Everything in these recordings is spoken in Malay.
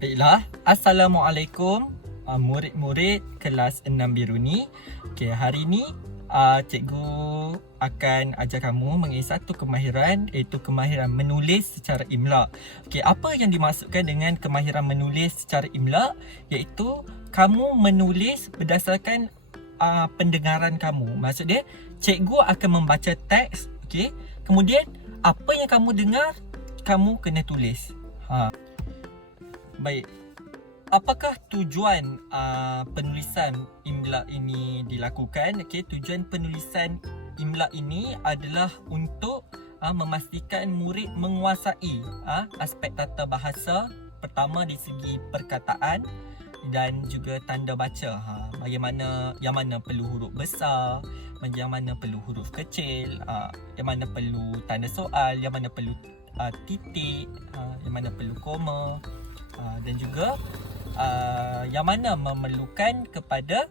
Baiklah, Assalamualaikum murid-murid kelas 6 biru ni. Hari ni cikgu akan ajar kamu mengenai satu kemahiran, iaitu kemahiran menulis secara imla. Apa yang dimaksudkan dengan kemahiran menulis secara imla? Iaitu kamu menulis berdasarkan pendengaran kamu. Maksud dia, cikgu akan membaca teks, kemudian apa yang kamu dengar, kamu kena tulis. Baik, apakah tujuan penulisan imla ini dilakukan? Tujuan penulisan imla ini adalah untuk memastikan murid menguasai aspek tata bahasa. Pertama di segi perkataan dan juga tanda baca. Yang mana perlu huruf besar, yang mana perlu huruf kecil, yang mana perlu tanda soal, yang mana perlu titik, yang mana perlu koma. Dan juga yang mana memerlukan kepada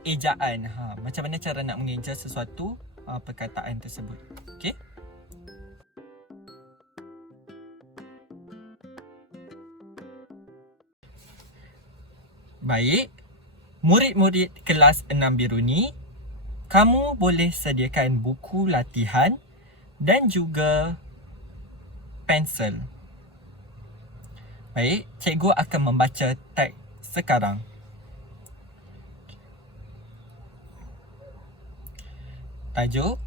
ejaan. Macam mana cara nak mengeja sesuatu perkataan tersebut. Baik, murid-murid kelas 6 biru ni, kamu boleh sediakan buku latihan dan juga pensel. Baik, cikgu akan membaca teks sekarang. Tajuk: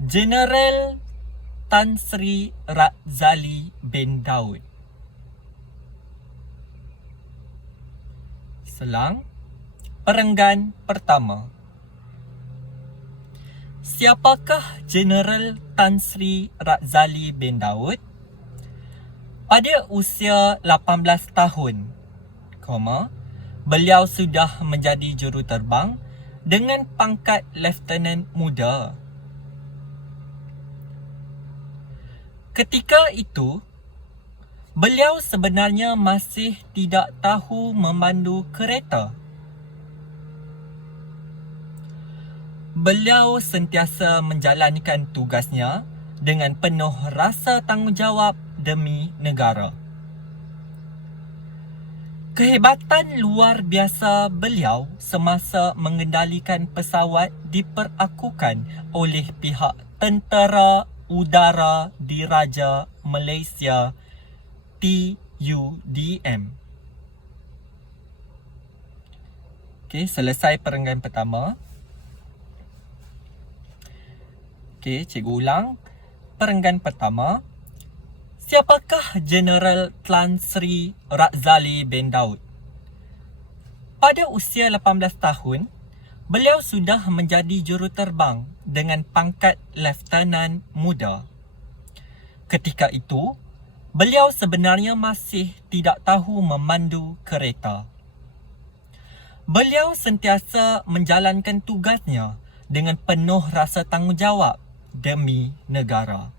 Jeneral Tan Sri Razali bin Daud. Selang, perenggan pertama. Siapakah Jeneral Tan Sri Razali bin Daud? Pada usia 18 tahun, beliau sudah menjadi juruterbang dengan pangkat Lieutenant Muda. Ketika itu, beliau sebenarnya masih tidak tahu memandu kereta. Beliau sentiasa menjalankan tugasnya dengan penuh rasa tanggungjawab demi negara. Kehebatan luar biasa beliau semasa mengendalikan pesawat diperakukan oleh pihak Tentera Udara Diraja Malaysia TUDM. Selesai perenggan pertama. Cikgu ulang. Perenggan pertama. Siapakah Jeneral Tan Sri Razali bin Daud? Pada usia 18 tahun, beliau sudah menjadi juruterbang dengan pangkat Lieutenant Muda. Ketika itu, beliau sebenarnya masih tidak tahu memandu kereta. Beliau sentiasa menjalankan tugasnya dengan penuh rasa tanggungjawab demi negara.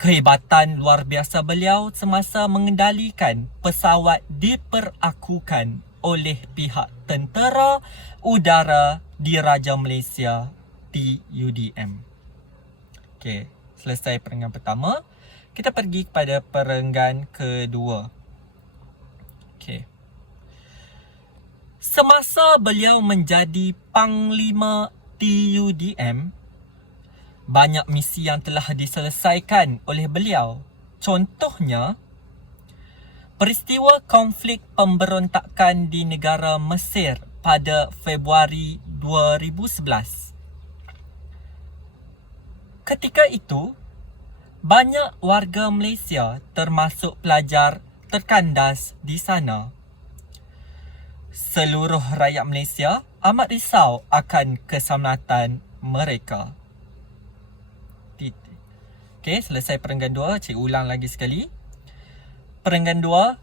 Kehebatan luar biasa beliau semasa mengendalikan pesawat diperakukan oleh pihak Tentera Udara Diraja Malaysia TUDM. Selesai perenggan pertama. Kita pergi kepada perenggan kedua. Semasa beliau menjadi Panglima TUDM, banyak misi yang telah diselesaikan oleh beliau. Contohnya, peristiwa konflik pemberontakan di negara Mesir pada Februari 2011. Ketika itu, banyak warga Malaysia termasuk pelajar terkandas di sana. Seluruh rakyat Malaysia amat risau akan keselamatan mereka. Selesai perenggan 2. Cikgu ulang lagi sekali. Perenggan 2.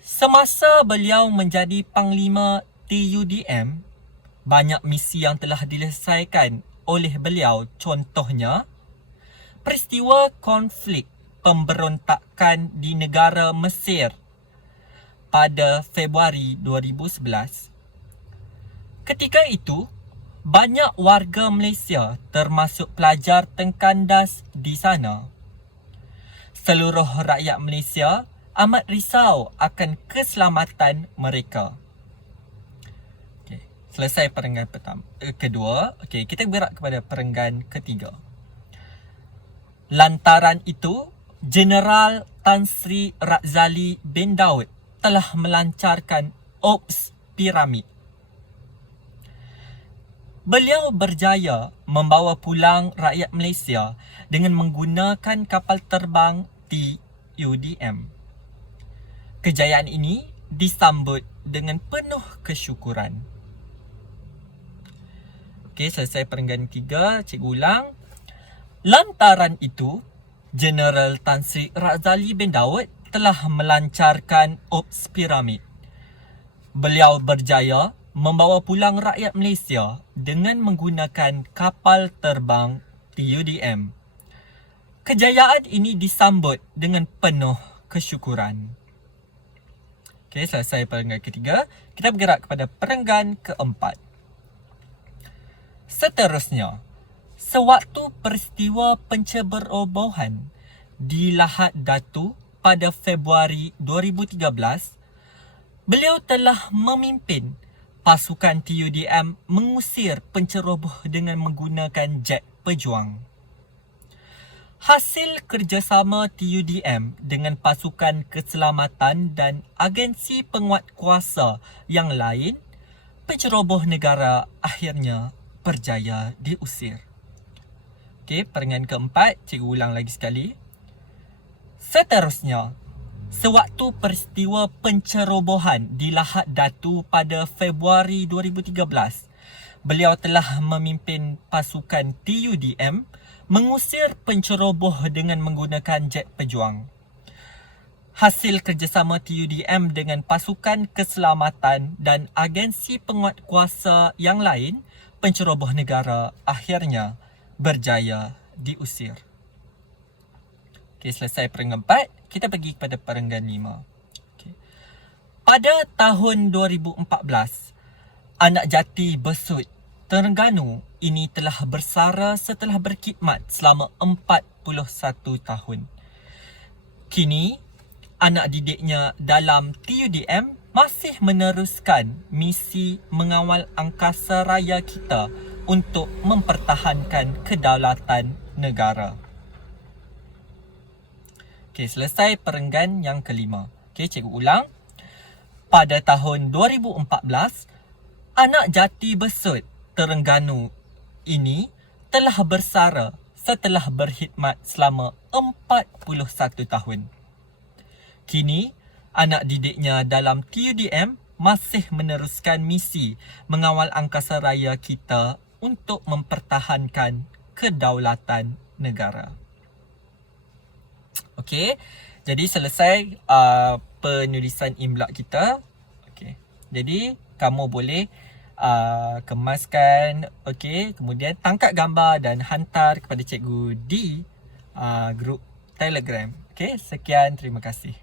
Semasa beliau menjadi Panglima TUDM, banyak misi yang telah diselesaikan oleh beliau. Contohnya, peristiwa konflik pemberontakan di negara Mesir pada Februari 2011. Ketika itu, banyak warga Malaysia termasuk pelajar terkandas di sana. Seluruh rakyat Malaysia amat risau akan keselamatan mereka. Okay. Selesai perenggan kedua. Okay, kita bergerak kepada perenggan ketiga. Lantaran itu, Jeneral Tan Sri Razali bin Daud telah melancarkan Ops Piramid. Beliau berjaya membawa pulang rakyat Malaysia dengan menggunakan kapal terbang TUDM. Kejayaan ini disambut dengan penuh kesyukuran. Okey, selesai perenggan 3, cikgu ulang. Lantaran itu, Jeneral Tan Sri Razali bin Daud telah melancarkan Ops Piramid. Beliau berjaya membawa pulang rakyat Malaysia dengan menggunakan kapal terbang TUDM. Kejayaan ini disambut dengan penuh kesyukuran. Okey, selesai perenggan ketiga. Kita bergerak kepada perenggan keempat. Seterusnya, sewaktu peristiwa pencerobohan di Lahad Datu pada Februari 2013, beliau telah memimpin pasukan TUDM mengusir penceroboh dengan menggunakan jet pejuang. Hasil kerjasama TUDM dengan pasukan keselamatan dan agensi penguatkuasa yang lain, penceroboh negara akhirnya berjaya diusir. Okey, perenggan keempat, cikgu ulang lagi sekali. Seterusnya, sewaktu peristiwa pencerobohan di Lahad Datu pada Februari 2013, beliau telah memimpin pasukan TUDM mengusir penceroboh dengan menggunakan jet pejuang. Hasil kerjasama TUDM dengan pasukan keselamatan dan agensi penguatkuasa yang lain, penceroboh negara akhirnya berjaya diusir. Okey, selesai perenggan 4, kita pergi kepada perenggan 5. Okay. Pada tahun 2014, anak jati Besut Terengganu ini telah bersara setelah berkhidmat selama 41 tahun. Kini, anak didiknya dalam TUDM masih meneruskan misi mengawal angkasa raya kita untuk mempertahankan kedaulatan negara. Okey, selesai perenggan yang kelima. Okey, cikgu ulang. Pada tahun 2014, anak jati Besut Terengganu ini telah bersara setelah berkhidmat selama 41 tahun. Kini, anak didiknya dalam TUDM masih meneruskan misi mengawal angkasa raya kita untuk mempertahankan kedaulatan negara. Okey, jadi selesai penulisan imla kita. Okey, jadi kamu boleh kemaskan, okey, kemudian tangkap gambar dan hantar kepada cikgu di grup Telegram. Okey, sekian, terima kasih.